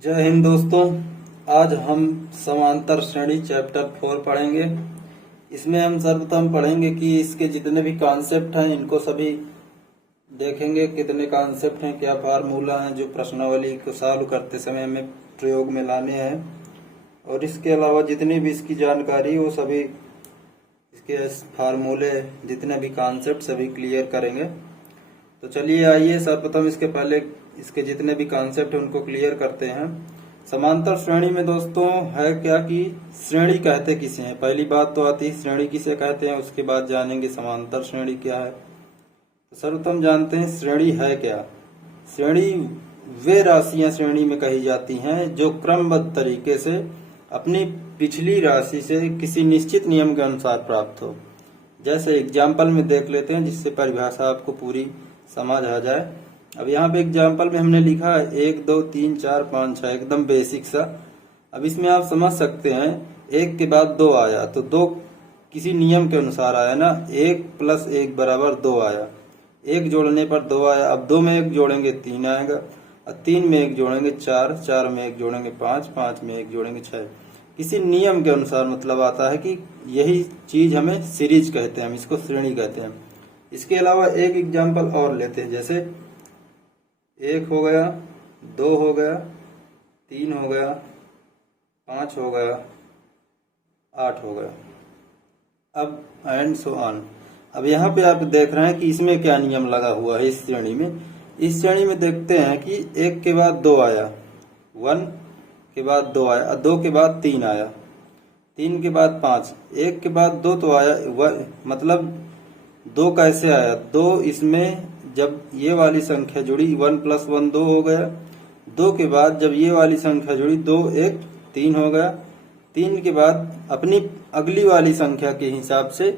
जय हिंद दोस्तों। आज हम समांतर श्रेणी चैप्टर 4 पढ़ेंगे। इसमें हम सर्वप्रथम पढ़ेंगे कि इसके जितने भी कॉन्सेप्ट हैं इनको सभी देखेंगे। कितने कॉन्सेप्ट हैं, क्या फार्मूला हैं जो प्रश्नावली को सॉल्व करते समय हमें प्रयोग में लाने हैं, और इसके अलावा जितनी भी इसकी जानकारी वो सभी इसके फार्मूले जितने भी कॉन्सेप्ट सभी क्लियर करेंगे। तो चलिए आइए सर्वप्रथम इसके पहले इसके जितने भी कॉन्सेप्ट हैं उनको क्लियर करते हैं। समांतर श्रेणी में दोस्तों है क्या कि श्रेणी कहते किसे हैं। पहली बात तो आती है श्रेणी किसे कहते हैं, उसके बाद जानेंगे समांतर श्रेणी क्या है। तो सर्वप्रथम जानते हैं श्रेणी है क्या। श्रेणी वे राशियां श्रेणी में कही जाती हैं जो क्रमबद्ध तरीके से अपनी पिछली राशि से किसी निश्चित नियम के अनुसार प्राप्त हो। जैसे एग्जाम्पल में देख लेते हैं जिससे परिभाषा आपको पूरी समझ आ जाए। अब यहाँ पे एग्जाम्पल में हमने लिखा है 1 2 3 4 5 6, एकदम बेसिक सा। अब इसमें आप समझ सकते हैं 1 के बाद 2 आया तो 2 किसी नियम के अनुसार आया ना। 1 + 1 = 2 आया, 1 जोड़ने पर 2 आया। अब 2 में 1 जोड़ेंगे 3 आएगा, और 3 में 1 जोड़ेंगे 4, 4 में 1 जोड़ेंगे 5, 5 में 1 जोड़ेंगे 6। किसी नियम के अनुसार मतलब आता है कि यही चीज हमें सीरीज कहते हैं, हम इसको श्रेणी कहते हैं। इसके अलावा एक एग्जाम्पल और लेते हैं, जैसे 1 हो गया, 2 हो गया, 3 हो गया, 5 हो गया, 8 हो गया, अब एंड सो ऑन। अब यहाँ पे आप देख रहे हैं कि इसमें क्या नियम लगा हुआ है। इस श्रेणी में देखते हैं कि 1 के बाद 2 आया, 1 के बाद 2 आया, 2 के बाद 3 आया, 3 के बाद 5, 1 के बाद 2 तो आया, मतलब 2 कैसे आया। 2 इसमें जब ये वाली संख्या जुड़ी 1 + 1 2 हो गया। 2 के बाद जब ये वाली संख्या जुड़ी 2 1 3 हो गया। 3 के बाद अपनी अगली वाली संख्या के हिसाब से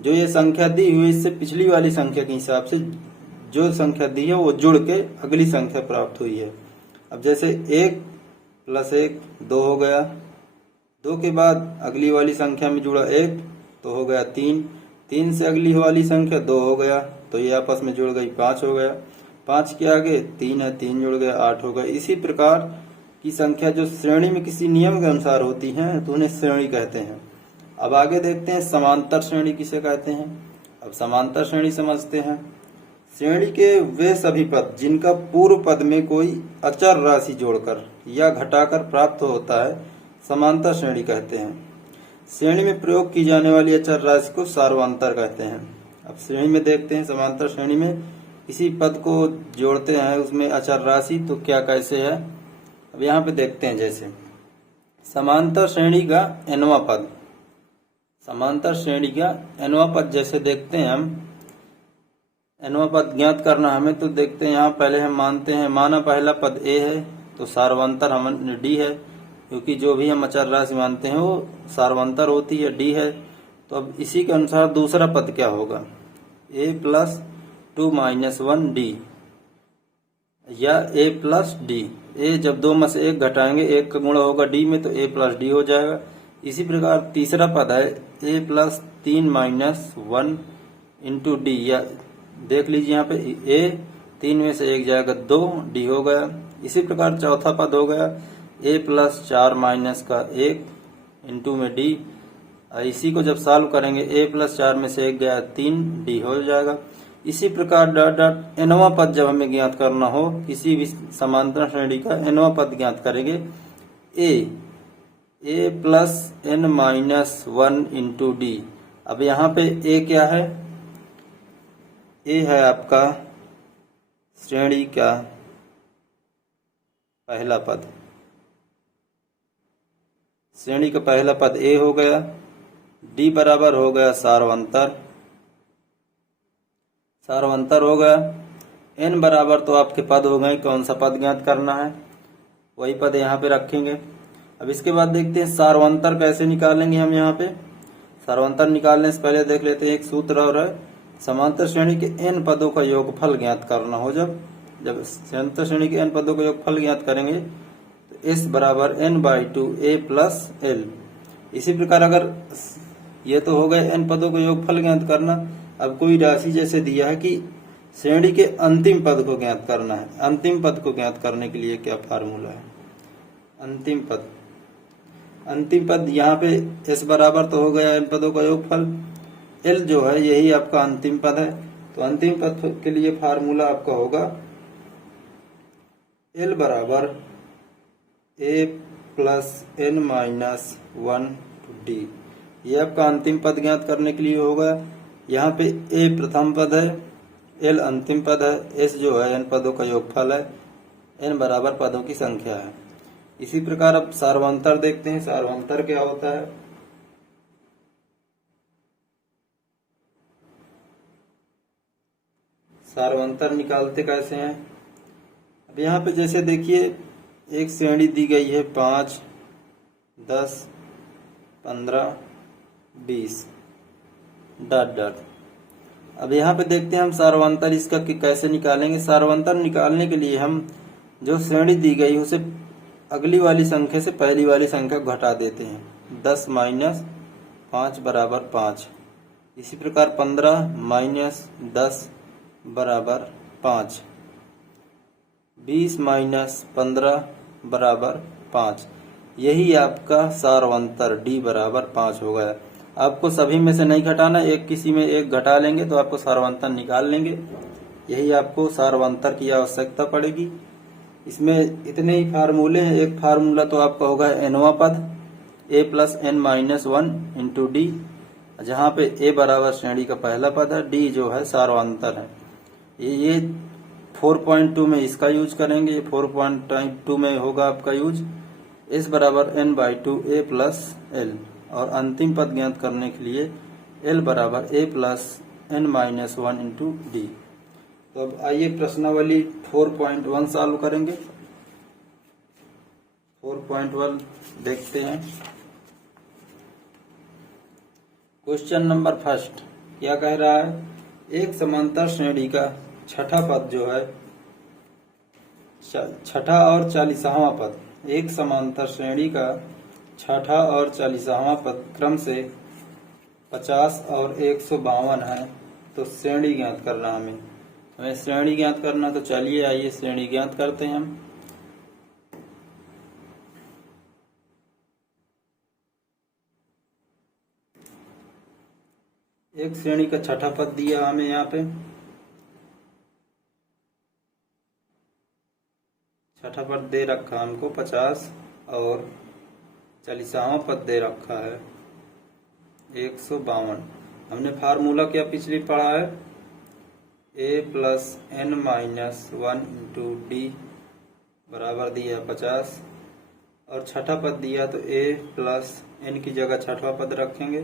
जो ये संख्या दी हुई इससे पिछली वाली संख्या के हिसाब से जो संख्या दी है वो जुड़ के अगली संख्या प्राप्त हुई है। अब जैसे 1 + 1 2 हो गया, 2 के बाद अगली वाली संख्या में जुड़ा 1 तो हो गया 3, 3 से अगली वाली संख्या 2 हो गया तो ये आपस में जुड़ गई 5 हो गया, 5 के आगे 3 है, 3 जुड़ गया 8 हो गया। इसी प्रकार की संख्या जो श्रेणी में किसी नियम के अनुसार होती हैं तो उन्हें श्रेणी कहते हैं। अब आगे देखते हैं समांतर श्रेणी किसे कहते हैं। अब समांतर श्रेणी समझते हैं। श्रेणी के वे सभी पद जिनका पूर्व पद में कोई अचर राशि जोड़कर या घटाकर प्राप्त होता है समांतर श्रेणी कहते हैं। श्रेणी में प्रयोग की जाने वाली अचर राशि को सार्वंतर कहते हैं। अब श्रेणी में देखते हैं समांतर श्रेणी में किसी पद को जोड़ते हैं उसमें अचर राशि, तो क्या कैसे है। अब यहाँ पे देखते हैं, जैसे समांतर श्रेणी का nवां पद, समांतर श्रेणी का nवां पद जैसे देखते हैं हम। nवां पद ज्ञात करना हमें, तो देखते हैं यहाँ पहले हम मानते हैं, माना पहला पद a है तो सार्वंतर हम d है, क्योंकि जो भी हम अचर राशि मानते हैं वो सार्वंतर होती है, d है। तो अब इसी के अनुसार दूसरा पद क्या होगा, a + 2 - 1 d या a + d। a जब 2 में से 1 घटाएंगे 1 का गुणा होगा d में तो a + d हो जाएगा। इसी प्रकार तीसरा पद है a + 3 - 1 × d, या देख लीजिए यहाँ पे a 3 में से 1 जाएगा 2 d हो गया। इसी प्रकार चौथा पद हो गया a + 4 - 1 × में d। इसी को जब सॉल्व करेंगे a + 4 में से 1 गया 3 d हो जाएगा। इसी प्रकार डॉट डॉट nवां पद जब हमें ज्ञात करना हो किसी भी समांतर श्रेणी का nवां पद ज्ञात करेंगे a + n - 1 × d। अब यहाँ पे a क्या है, a है आपका श्रेणी का पहला पद, श्रेणी का पहला पद a हो गया। d बराबर हो गया सार्वंतर, सार्वंतर हो गया। n बराबर तो आपके पद हो गए, कौन सा पद ज्ञात करना है वही पद यहाँ पे रखेंगे। अब इसके बाद देखते हैं सार्वंतर कैसे निकालेंगे हम। यहाँ पे सार्वंतर निकालने से पहले देख लेते हैं एक सूत्र और है, समांतर श्रेणी के n पदों का योगफल ज्ञात करना हो। जब समांतर श्रेणी के n पदों का योगफल ज्ञात करेंगे तो s = n/2 a + l। इसी प्रकार अगर ये तो हो गए n पदों का योगफल ज्ञात करना। अब कोई राशि जैसे दिया है कि श्रेणी के अंतिम पद को ज्ञात करना है, अंतिम पद को ज्ञात करने के लिए क्या फार्मूला है। अंतिम पद। अंतिम पद यहाँ पे s बराबर तो हो गया इन पदों का योगफल, l जो है यही आपका अंतिम पद है। तो अंतिम पद के लिए फार्मूला आपका होगा l बराबर a plus n minus 1 d। ये आपका अंतिम पद ज्ञात करने के लिए होगा। यहाँ पे a प्रथम पद है, l अंतिम पद है, s जो है n पदों का योगफल है, n बराबर पदों की संख्या है। इसी प्रकार अब सार्वंतर देखते हैं। सार्वंतर क्या होता है? सार्वंतर निकालते कैसे हैं? अब यहाँ पे जैसे देखिए एक श्रेणी दी गई है 5, 10, 15, 20 डॉट डॉट। अब यहाँ पे देखते हैं हम सार्वंतर इसका कैसे निकालेंगे। सार्वंतर निकालने के लिए हम जो श्रेणी दी गई उसे अगली वाली संख्या से पहली वाली संख्या घटा देते हैं। 10 माइनस 5 बराबर 5। इसी प्रकार 15 माइनस 10 बराबर 5। 20 माइनस 15 बराबर 5। यही आपका सार्वंतर d बराबर 5 हो गया। आपको सभी में से नहीं घटाना, एक किसी में एक घटा लेंगे तो आपको सार्वंतर निकाल लेंगे। यही आपको सार्वंतर की आवश्यकता पड़ेगी। इसमें इतने ही फार्मूले हैं। एक फार्मूला तो आपका होगा nवां पद a plus n minus 1 into D, जहाँ पे a बराबर श्रेणी का पहला पद है, d जो है सार्वंतर है। ये 4.2 में इसका यूज करेंगे, 4.2 में होगा आपका यूज s बराबर n/2 a प्लस l। और अंतिम पद ज्ञात करने के लिए l बराबर a plus n minus 1 into D. तो अब आइए प्रश्नावली 4.1 सॉल्व करेंगे। 4.1 देखते हैं। क्वेश्चन नंबर फर्स्ट क्या कह रहा है? एक समांतर श्रेणी का छठा पद जो है, छठा और 40वां पद, एक समांतर श्रेणी का छठा और 40वां पद क्रम से 50 और 152 है। तो श्रेणी ज्ञात करना हमें श्रेणी ज्ञात करना। तो चलिए आइए श्रेणी ज्ञात करते हैं हम। एक श्रेणी का छठा पद दिया हमें यहाँ पे, छठा पद दे रखा हमको 50 और 40वां पद दे रखा है 152। हमने फार्मूला क्या पिछली पढ़ा है? a plus n minus 1 into D बराबर दिया 50 और छठा पद दिया तो a प्लस n की जगह छठवां पद रखेंगे,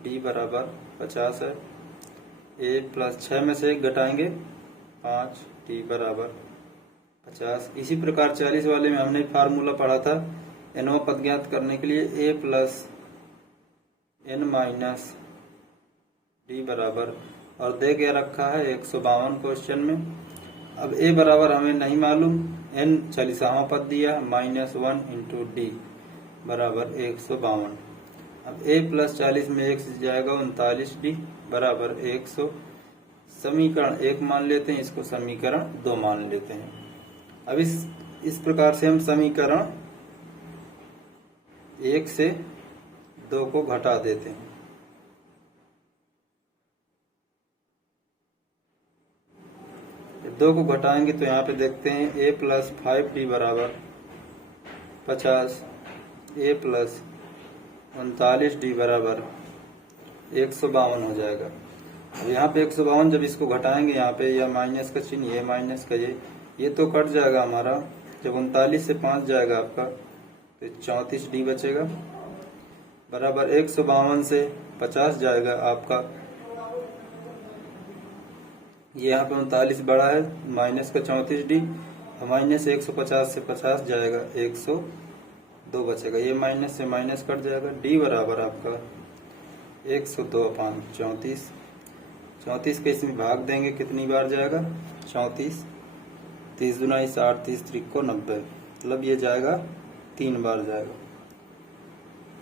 d बराबर 50 है। a प्लस 6 में से 1 घटाएंगे 5, d बराबर 50। इसी प्रकार 40 वाले में हमने फार्मूला पढ़ा था nवां पद ज्ञात करने के लिए a plus n minus D बराबर, और दे के रखा है 152 क्वेश्चन में। अब a बराबर हमें नहीं मालूम, n 40वां पद दिया माइनस 1 इंटू डी बराबर 152। अब a प्लस 40 में 1 से जाएगा 39 डी बराबर 100। समीकरण 1 मान लेते हैं, इसको समीकरण 2 मान लेते हैं। अब इस प्रकार से हम समीकरण 1 से 2 को घटा देते हैं। दो को घटाएंगे तो यहाँ पे देखते हैं a प्लस 5d बराबर 50, a प्लस 39d बराबर 152 हो जाएगा। अब यहाँ पे 152 जब इसको घटाएंगे, यहाँ पे यह माइनस का चिन्ह, ये माइनस का ये तो कट जाएगा हमारा। जब 39 से 5 जाएगा आपका तो 34d बचेगा बराबर 152 से 50 जाएगा आपका। ये यहाँ पे 39 बड़ा है, माइनस का 34d, माइनस 150 से 50 जाएगा 102 बचेगा। ये माइनस से माइनस कट जाएगा, d बराबर आपका 102/34। 34 के इसमें भाग देंगे, कितनी बार जाएगा? 34। 30 दूना 60, 30 त्रिको 90, मतलब ये जाएगा 3 बार जाएगा।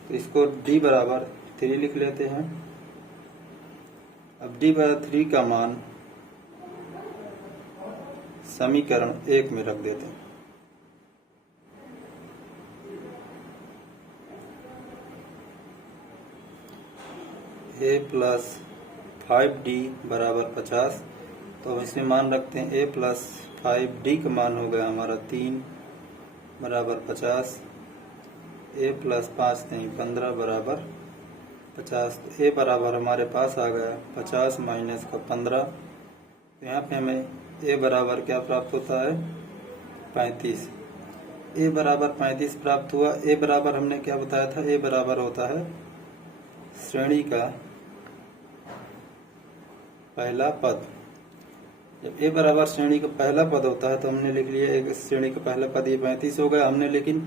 तो इसको d बराबर 3 लिख लेते हैं। अब d बराबर 3 का मान समीकरण 1 में रख देते हैं। ए प्लस 5d बराबर 50। तो हम इसमें मान रखते हैं a प्लस 5d का मान हो गया हमारा 3 बराबर 50। a प्लस 5 नहीं 15 बराबर 50। तो a बराबर हमारे पास आ गया 50 माइनस का 15। तो यहाँ पे हमें a बराबर क्या प्राप्त होता है 35। a बराबर 35 प्राप्त हुआ। a बराबर हमने क्या बताया था, a बराबर होता है श्रेणी का पहला पद। जब a बराबर श्रेणी का पहला पद होता है तो हमने लिख लिया एक श्रेणी का पहला पद ये 35 हो गया हमने। लेकिन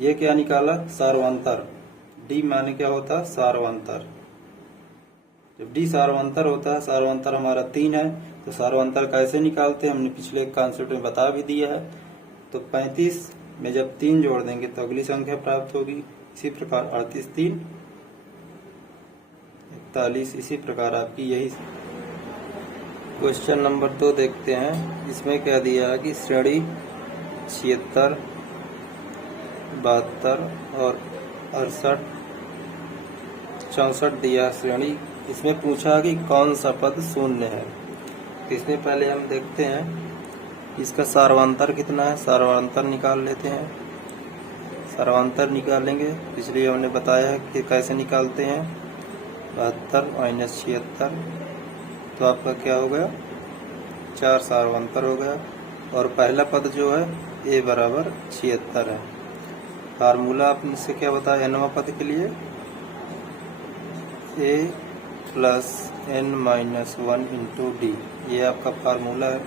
ये क्या निकाला, सार्वंतर। d माने क्या होता है सार्वंतर। जब d सार्वंतर होता है, सार्वंतर हमारा 3 है, तो सार्वंतर कैसे निकालते हैं हमने पिछले कॉन्सेप्ट में बता भी दिया है। तो 35 में जब 3 जोड़ देंगे तो अगली संख्या प्राप्त होगी। इसी प्रकार 38 3 41। इसी प्रकार आपकी यही। क्वेश्चन नंबर 2 देखते हैं। इसमें क्या दिया है कि श्रेणी 76, 72 और 68, 64 दिया श्रेणी। इसमें पूछा कि कौन सा पद शून्य है। तो इसमें पहले हम देखते हैं इसका सार्वंतर कितना है। सार्वंतर निकाल लेते हैं। सार्वंतर निकालेंगे, इसलिए हमने बताया है कि कैसे निकालते हैं। 72 माइनस 76, तो आपका क्या हो गया 4 सार्वंतर हो गया। और पहला पद जो है a बराबर 76 है। फार्मूला आपने से क्या बताया nवां पद के लिए, a plus n minus 1 into D, ये आपका फार्मूला है।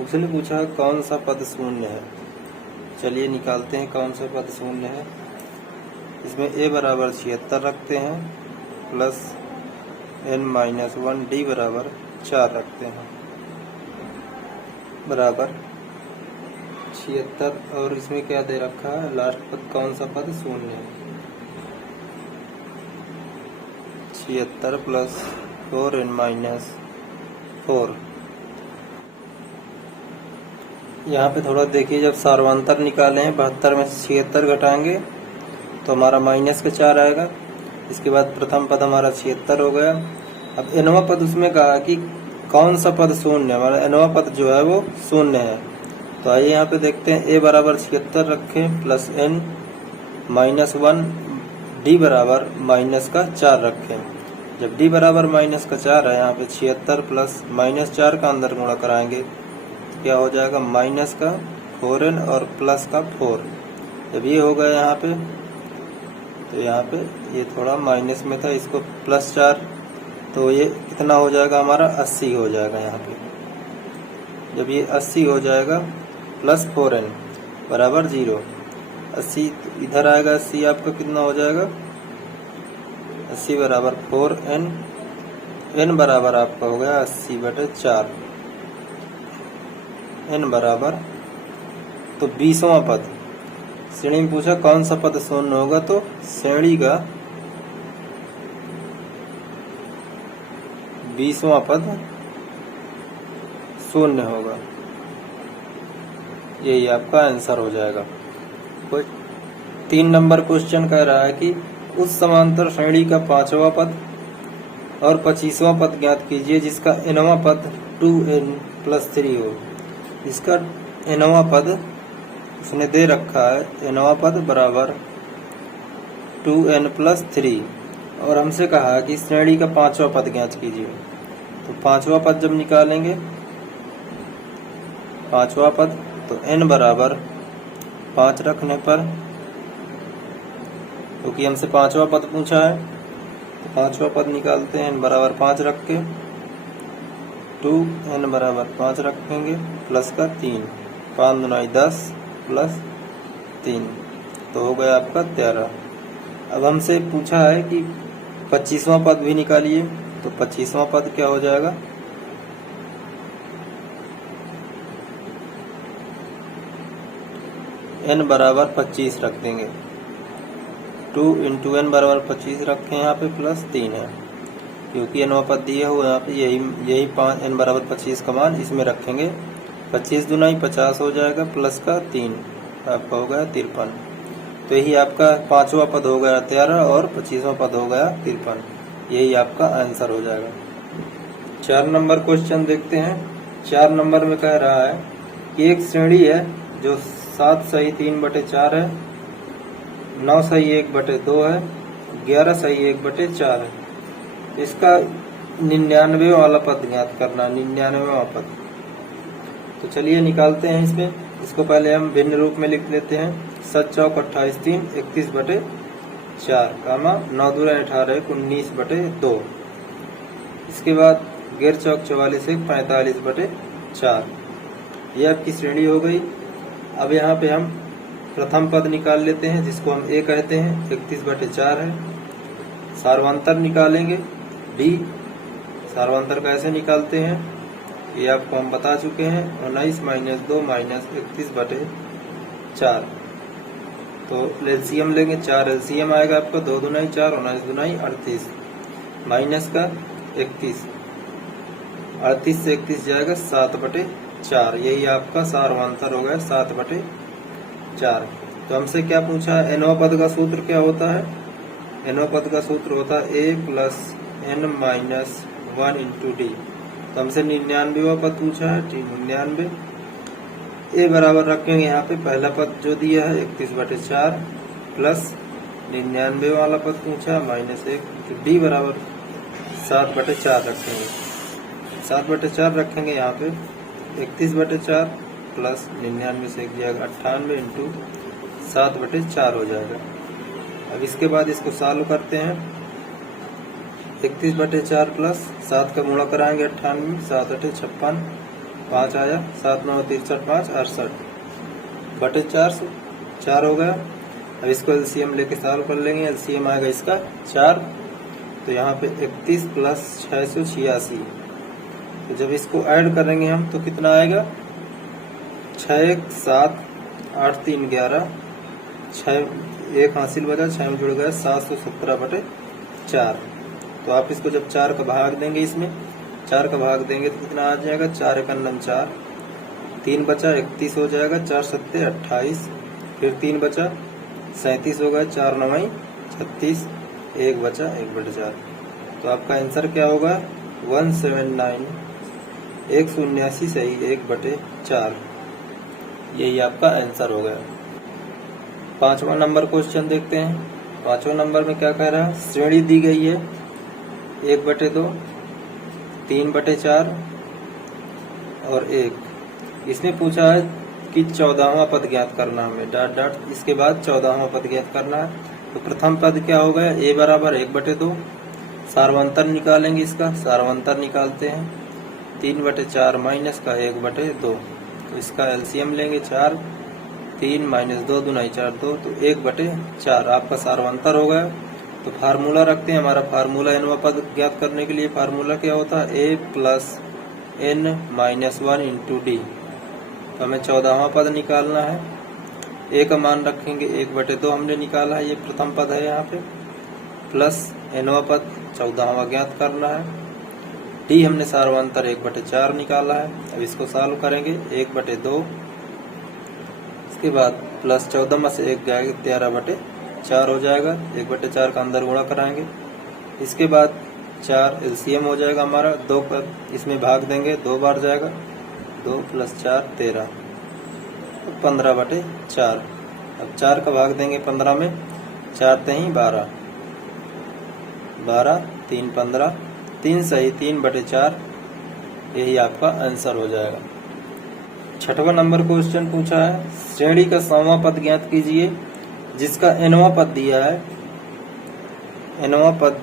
उसने पूछा कौन सा पद शून्य है। चलिए निकालते हैं कौन सा पद शून्य है। इसमें a बराबर 76 रखते हैं प्लस n माइनस 1 d बराबर 4 रखते हैं बराबर 76। और इसमें क्या दे रखा है, लास्ट पद कौन सा पद शून्य है। 76 प्लस 4n माइनस 4। यहाँ पे थोड़ा देखिए, जब सार्वंतर निकाले हैं 72 में से 76 घटाएंगे तो हमारा माइनस का 4 आएगा। इसके बाद प्रथम पद हमारा 76 हो गया। अब nवां पद उसमें कहा कि कौन सा पद शून्य है। हमारा nवां पद जो है वो शून्य है। तो आइए यहाँ पे देखते हैं। a बराबर 76 रखें प्लस n माइनस 1 d बराबर माइनस का 4 रखें। जब d बराबर माइनस का 4 है, यहाँ पे 76 प्लस माइनस 4 का अंदर गुणा कराएंगे तो क्या हो जाएगा माइनस का 4n और प्लस का 4। जब ये हो गया यहाँ पे, तो यहाँ पे ये थोड़ा माइनस में था, इसको प्लस 4, तो ये कितना हो जाएगा हमारा 80 हो जाएगा यहाँ पे। जब ये 80 हो जाएगा प्लस 4n बराबर 0, 80 इधर आएगा, 80 आपका कितना हो जाएगा 80 बराबर 4n, n बराबर आपका हो गया 80/4, n बराबर। तो 20वां पद श्रेणी में पूछा कौन सा पद शून्य होगा, तो श्रेणी का 20वां पद शून्य होगा। यही आपका आंसर हो जाएगा। 3 नंबर क्वेश्चन कह रहा है कि उस समांतर श्रेणी का 5वां पद और 25वां पद ज्ञात कीजिए जिसका nवां पद 2n प्लस 3 हो। इसका nवां पद उसने दे रखा है, nवां पद बराबर 2n प्लस 3, और हमसे कहा कि श्रेणी का 5वां पद ज्ञात कीजिए। तो 5वां पद जब निकालेंगे, 5वां पद, तो n बराबर 5 रखने पर, क्योंकि हमसे 5वां पद पूछा है, तो 5वां पद निकालते हैं। n बराबर 5 रख के 2n बराबर 5 रखेंगे प्लस का 3, 5 9 10 प्लस 3, तो हो गया आपका 13। अब हमसे पूछा है कि 25वां पद भी निकालिए। तो 25वां पद क्या हो जाएगा, n बराबर 25 रख देंगे। 2 इंटू n बराबर 25 रखें यहाँ पे प्लस 3 है, क्योंकि nवां पद दिया हुआ यहाँ पे यही 5 n बराबर 25 का मान इसमें रखेंगे। 25 दूना 50 हो जाएगा प्लस का 3, आपका हो गया 53। तो यही आपका 5वां पद हो गया 13 और 25वां पद हो गया 53। यही आपका आंसर हो जाएगा। 4 नंबर क्वेश्चन देखते हैं। 4 नंबर में कह रहा है कि एक श्रेणी है जो 7 सही 3/4 है, 9 सही 1/2 है, 11 सही 1/4 है। इसका 99 वाला पद ज्ञात करना, 99वां पद। तो चलिए निकालते हैं इसमें। इसको पहले हम भिन्न रूप में लिख लेते हैं। 7 चौक 28 3 31/4 कामा 9 दूना 18 19/2। इसके बाद 11 चौक 44 1 45/4। ये आपकी श्रेणी हो गई। अब यहाँ पे हम प्रथम पद निकाल लेते हैं जिसको हम ए कहते हैं, 31/4 है। सार्वंतर निकालेंगे डी। सार्वंतर कैसे निकालते हैं ये आपको हम बता चुके हैं, 19 - 2 - 31/4। तो एलसीएम लेंगे, 4 एलसीएम आएगा आपका, 2 दूना 4 19 दूना 38 माइनस का 31, 38 से 31 जाएगा 7/4। यही आपका सार्वंतर हो गया 7/4। तो हमसे क्या पूछा है, एनवा पद का सूत्र क्या होता है? एनवा पद का सूत्र होता है a + n - 1 × d। तो हमसे 99वां पद पूछा है, 99। ए बराबर रखेंगे यहाँ पे पहला पद जो दिया है 31/4 प्लस 99 वाला पद पूछा -1, तो डी बराबर 7/4 रखेंगे। 7/4 रखेंगे यहाँ पे 31/4 प्लस 99 से 1 जाएगा 98 × 7/4 हो जाएगा। अब इसके बाद इसको सॉल्व करते हैं। 31/4 प्लस 7 का गुणा कराएंगे 98, 7 × 8 = 56, 5 आया, 7 × 9 = 63, 5 = 68/4 से 4 हो गया। अब इसको एलसीएम लेके सॉल्व कर लेंगे। एलसीएम आएगा इसका 4। तो यहाँ पे 31 + 686। तो जब इसको ऐड करेंगे हम तो कितना आएगा, 6 1 7 8 3 11, 6 1 हासिल बचा, 6 में जुड़ गया 717/4। तो आप इसको जब 4 का भाग देंगे, इसमें 4 का भाग देंगे तो कितना आ जाएगा, 4 × 1 = 4, 3 बचा 31 हो जाएगा, 4 × 7 = 28, फिर 3 बचा 37 हो गया, 4 × 9 = 36, 1 बचा 1/4। तो आपका आंसर क्या होगा, 179, 179 सही 1/4। यही आपका आंसर हो गया। 5वां नंबर क्वेश्चन देखते हैं। 5वां नंबर में क्या कह रहा है, श्रेणी दी गई है 1/2, 3/4 और 1। इसने पूछा है कि 14वां पद ज्ञात करना, हमें ... इसके बाद 14वां पद ज्ञात करना है। तो प्रथम पद क्या हो गया, a बराबर 1/2। सार्वंतर निकालेंगे, इसका सार्वंतर निकालते हैं 3/4 माइनस का 1/2। तो इसका एलसीएम लेंगे 4, 3 - 2 दूना 4 2, तो 1/4 आपका सार्वंतर हो गया। तो फार्मूला रखते हैं। हमारा फार्मूला एनवा पद ज्ञात करने के लिए फार्मूला क्या होता है, a + n - 1 × d। तो हमें 14वां पद निकालना है। a का मान रखेंगे 1/2 हमने निकाला है, ये प्रथम पद है यहाँ पे, प्लस एनवा पद 14वां ज्ञात करना है। d हमने सार्वंतर 1/4 निकाला है। अब इसको सॉल्व करेंगे 1/2, इसके बाद प्लस 14 में से 1 जाएगा 13/4 हो जाएगा, 1/4 का अंदर गुणा कराएंगे। इसके बाद 4 एलसीएम हो जाएगा हमारा, 2 पर इसमें भाग देंगे, 2 बार जाएगा, 2 + 4 13, 15/4। अब 4 का भाग देंगे 15 में, 4 × 3 = 12, 12 3 15, 3 सही 3/4। यही आपका आंसर हो जाएगा। 6वां नंबर क्वेश्चन पूछा है, श्रेणी का 100वां पद ज्ञात कीजिए जिसका एनवा पद दिया है। एनवा पद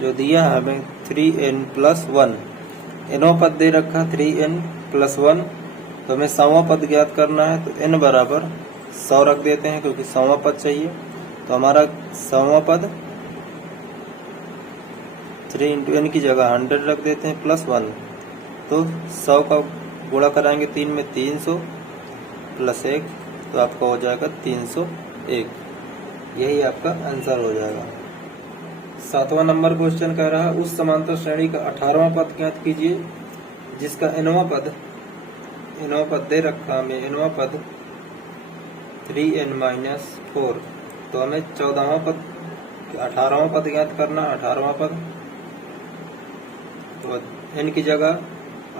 जो दिया है हमें 3n + 1, एनवा पद दे रखा 3n + 1। तो हमें 100वां पद ज्ञात करना है। तो n बराबर 100 रख देते हैं क्योंकि 100वां पद चाहिए। तो हमारा 100वां पद 3 × n की जगह 100 रख देते हैं +1। तो 100 का गुणा कराएंगे 3 में 300 + 1, तो आपका हो जाएगा 301। यही आपका आंसर हो जाएगा। 7वां नंबर क्वेश्चन कह रहा है, उस समांतर श्रेणी का 18वां पद ज्ञात कीजिए जिसका एनवा पद दे रखा हमें, एनवा पद 3n - 4। तो हमें 14वां पद 18वां पद ज्ञात करना, 18वां पद, तो n की जगह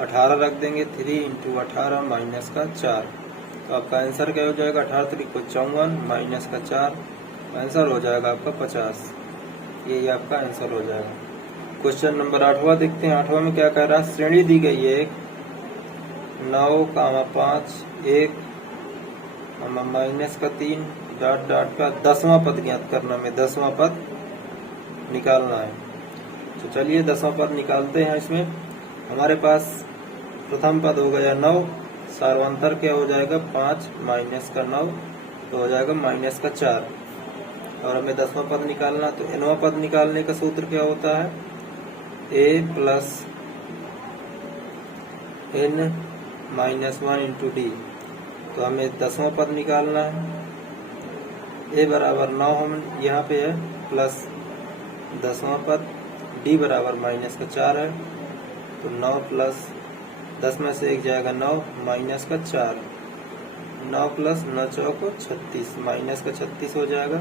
18 रख देंगे, 3 × 18 माइनस का 4, तो आपका आंसर क्या हो जाएगा, 18 3 को 54 माइनस का 4, आंसर हो जाएगा आपका 50। यही आपका आंसर हो जाएगा। क्वेश्चन नंबर 8वां देखते हैं। 8वां में क्या कह रहा है, श्रेणी दी गई है 9, 5, 1 माइनस का 3 डॉट डॉट का 10वां पद ज्ञात करना, में 10वां पद निकालना है। तो चलिए 10वां पद निकालते हैं। इसमें हमारे पास प्रथम पद हो गया 9, सार्वंतर क्या हो जाएगा 5 माइनस का 9, तो हो जाएगा माइनस का 4, और हमें 10वां पद निकालना। तो nवां पद निकालने का सूत्र क्या होता है, a plus n minus 1 into D. तो हमें 10वां पद निकालना है, a बराबर 9 हम यहाँ पे है, प्लस 10वां पद, d बराबर माइनस का 4 है, तो 9 प्लस 10 में से 1 जाएगा 9 माइनस का 4, 9 प्लस 9 चौको 36 माइनस का 36 हो जाएगा,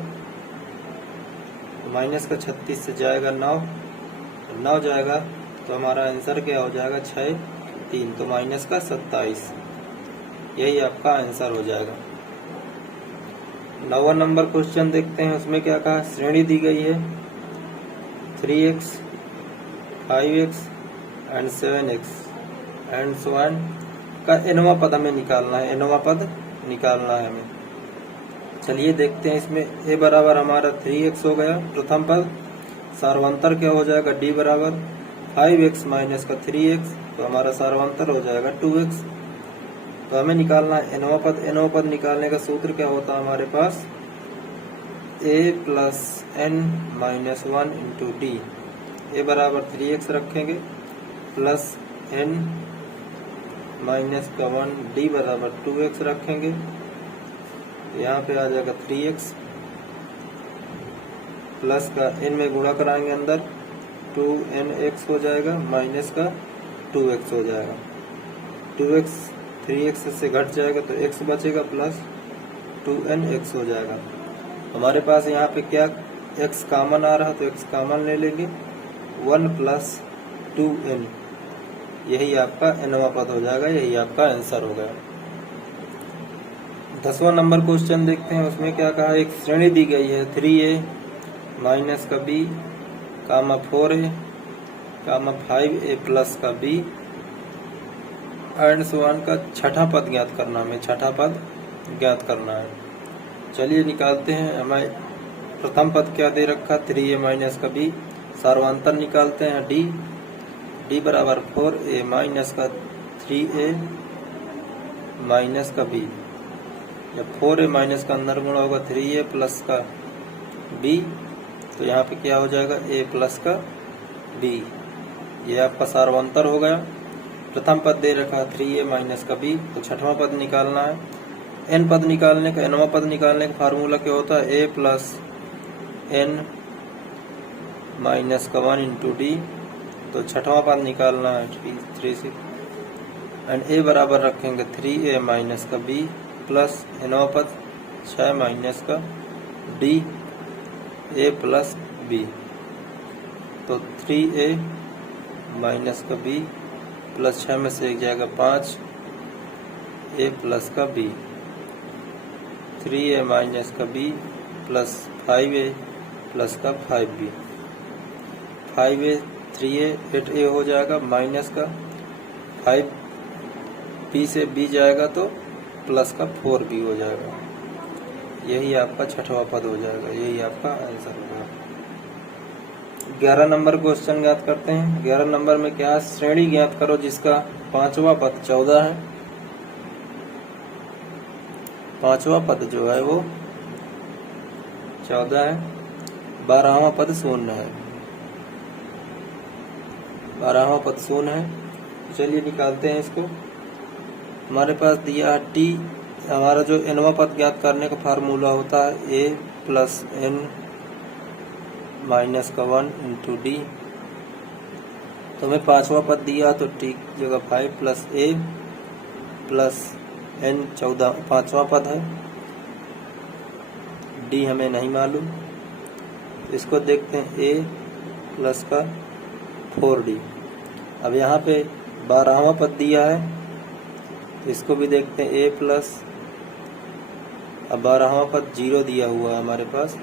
माइनस का 36 से जाएगा 9 जाएगा, तो हमारा आंसर क्या हो जाएगा 6 3, तो माइनस का 27, यही आपका आंसर हो जाएगा। 9वां नंबर क्वेश्चन देखते हैं। उसमें क्या कहा, श्रेणी दी गई है 3x 5x and 7x and so on का nवां पद हमें निकालना है, nवां पद निकालना है हमें। चलिए देखते हैं। इसमें a बराबर हमारा 3x हो गया प्रथम पद, सार्वंतर क्या हो जाएगा, d बराबर 5x माइनस का 3x, तो हमारा सार्वंतर हो जाएगा 2x। तो हमें निकालना है nवां पद। nवां पद निकालने का सूत्र क्या होता है हमारे पास, a plus n minus 1 into D. a बराबर 3x रखेंगे, प्लस n माइनस का 1, d बराबर 2x रखेंगे, यहाँ पे आ जाएगा 3x, प्लस का n में गुणा कराएंगे अंदर, 2nx हो जाएगा, माइनस का 2x हो जाएगा, 2x 3x से घट जाएगा तो x बचेगा, प्लस 2nx हो जाएगा। हमारे पास यहाँ पे क्या x कॉमन आ रहा है, तो x कॉमन ले लेंगे, 1 प्लस 2n, यही आपका nवां पद हो जाएगा, यही आपका आंसर हो गया। 10वां नंबर क्वेश्चन देखते हैं। उसमें क्या कहा, एक श्रेणी दी गई है 3a माइनस का b, 4a, 5a प्लस का b एंड सो ऑन का छठा पद ज्ञात करना, हमें छठा पद ज्ञात करना है। चलिए निकालते हैं। हमें प्रथम पद क्या दे रखा, 3a माइनस का b, सार्वंतर निकालते हैं d बराबर 4a माइनस का 3a माइनस का b, जब 4a माइनस का अंदर गुणा होगा 3a प्लस का b, तो यहाँ पे क्या हो जाएगा, a प्लस का b, ये आपका सार्वंतर हो गया। प्रथम पद दे रखा 3a माइनस का b, तो छठवां पद निकालना है। n पद निकालने का, nवां पद निकालने का फार्मूला क्या होता है, a प्लस n माइनस का 1 इंटू डी, तो छठवां पद निकालना है 3 एंड a बराबर रखेंगे 3a माइनस का b, प्लस nवां पद 6 माइनस का d, a प्लस b, तो 3a माइनस का b प्लस 6 में से 1 जाएगा 5, a प्लस का b, 3a माइनस का b प्लस 5a प्लस का 5b, 5a 3a 8a हो जाएगा, माइनस का 5b से b जाएगा तो प्लस का 4b हो जाएगा, यही आपका छठवां पद हो जाएगा, यही आपका आंसर होगा। 11 नंबर क्वेश्चन ज्ञात करते हैं। 11 नंबर में क्या है, श्रेणी ज्ञात करो जिसका पांचवा पद 14 है, पांचवा पद जो है वो 14 है, 12वां पद 0 है, 12वां पद 0 है। चलिए निकालते हैं इसको। हमारे पास दिया है t, हमारा जो nवां पद ज्ञात करने का फार्मूला होता है a प्लस n माइनस का 1 इंटू डी, तो हमें पांचवा पद दिया तो t की जगह 5 प्लस a प्लस n 14 पांचवा पद है, d हमें नहीं मालूम, इसको देखते हैं a प्लस का 4d। अब यहाँ पे 12वां पद दिया है तो इसको भी देखते हैं a प्लस, अब 12वां पद 0 दिया हुआ है हमारे पास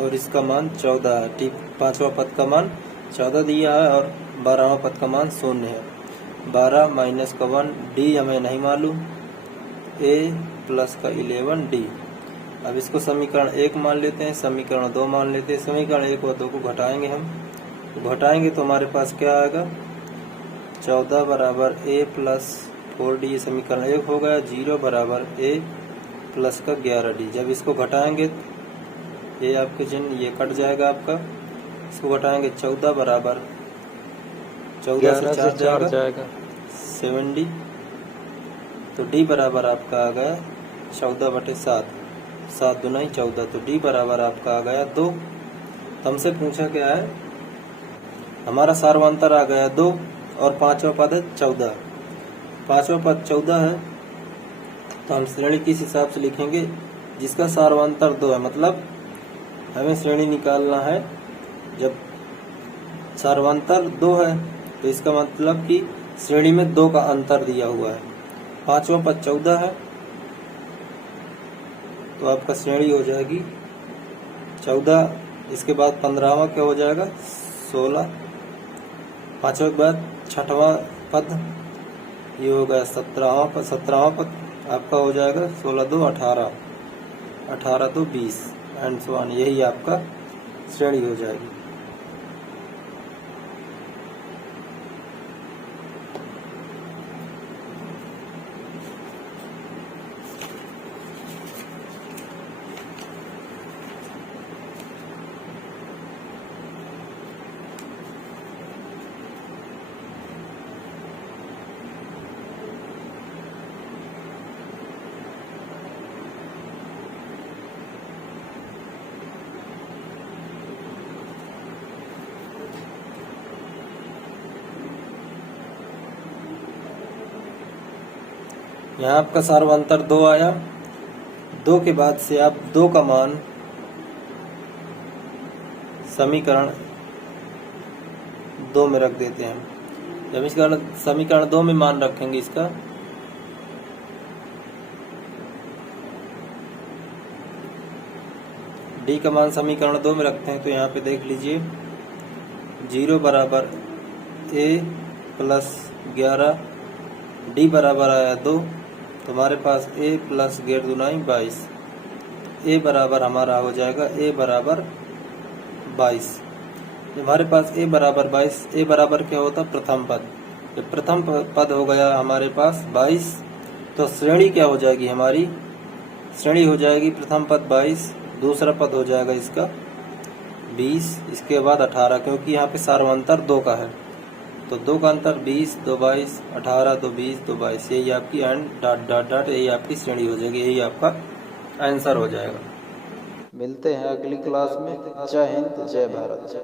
और इसका मान 14 है। ठीक, 5वां पद का मान 14 दिया है और 12वां पद का मान 0 है। 12 माइनस का 1 d हमें नहीं मालूम, a प्लस का 11 d। अब इसको समीकरण 1 मान लेते हैं, समीकरण 2 मान लेते हैं। समीकरण 1 और 2 को घटाएंगे हम, तो घटाएंगे तो हमारे पास क्या आएगा, 14 बराबर a प्लस 4d, ये समीकरण 1 हो गया। 0 बराबर a प्लस का 11d। जब इसको घटाएंगे ये आपके चिन्ह ये कट जाएगा आपका, इसको घटाएंगे 14 बराबर 14 से 4 जाएगा 7d, तो d बराबर आपका आ गया 14/7, 7 दूनी 14, तो d बराबर आपका आ गया 2। तो हमसे पूछा क्या है, हमारा सार्वंतर आ गया 2 और 5वां पद है 14। 5वां पद 14 है तो हम श्रेणी किस हिसाब से लिखेंगे, जिसका सार्वंतर 2 है, मतलब हमें श्रेणी निकालना है। जब सार्वंतर 2 है तो इसका मतलब कि श्रेणी में 2 का अंतर दिया हुआ है। 5वां पद 14 है तो आपका श्रेणी हो जाएगी 14, इसके बाद 15वां क्या हो जाएगा 16, 5वां के बाद 6वां पद ये हो गया 17वां पद आपका हो जाएगा 16 2 18, 18 2 20 एंड सो ऑन, यही आपका श्रेणी हो जाएगी। यहाँ आपका सार्वंतर 2 आया। 2 के बाद से आप 2 का मान समीकरण 2 में रख देते हैं। जब इसका समीकरण 2 में मान रखेंगे इसका, d का मान समीकरण 2 में रखते हैं तो यहाँ पे देख लीजिए 0 बराबर a प्लस 11, d बराबर आया 2, तो हमारे पास a प्लस 11 22, a बराबर हमारा हो जाएगा a बराबर 22। हमारे पास a बराबर 22, a बराबर क्या होता प्रथम पद, जब प्रथम पद हो गया हमारे पास 22 तो श्रेणी क्या हो जाएगी, हमारी श्रेणी हो जाएगी प्रथम पद 22, दूसरा पद हो जाएगा इसका 20, इसके बाद 18, क्योंकि यहाँ पे सार्वंतर 2 का है तो 2 का अंतर 20 2 22, 18 2 20 2 22, यही आपकी एंड डॉट डॉट डॉट यही आपकी श्रेणी हो जाएगी, यही आपका आंसर हो जाएगा। मिलते हैं अगली क्लास में। जय हिंद जय भारत।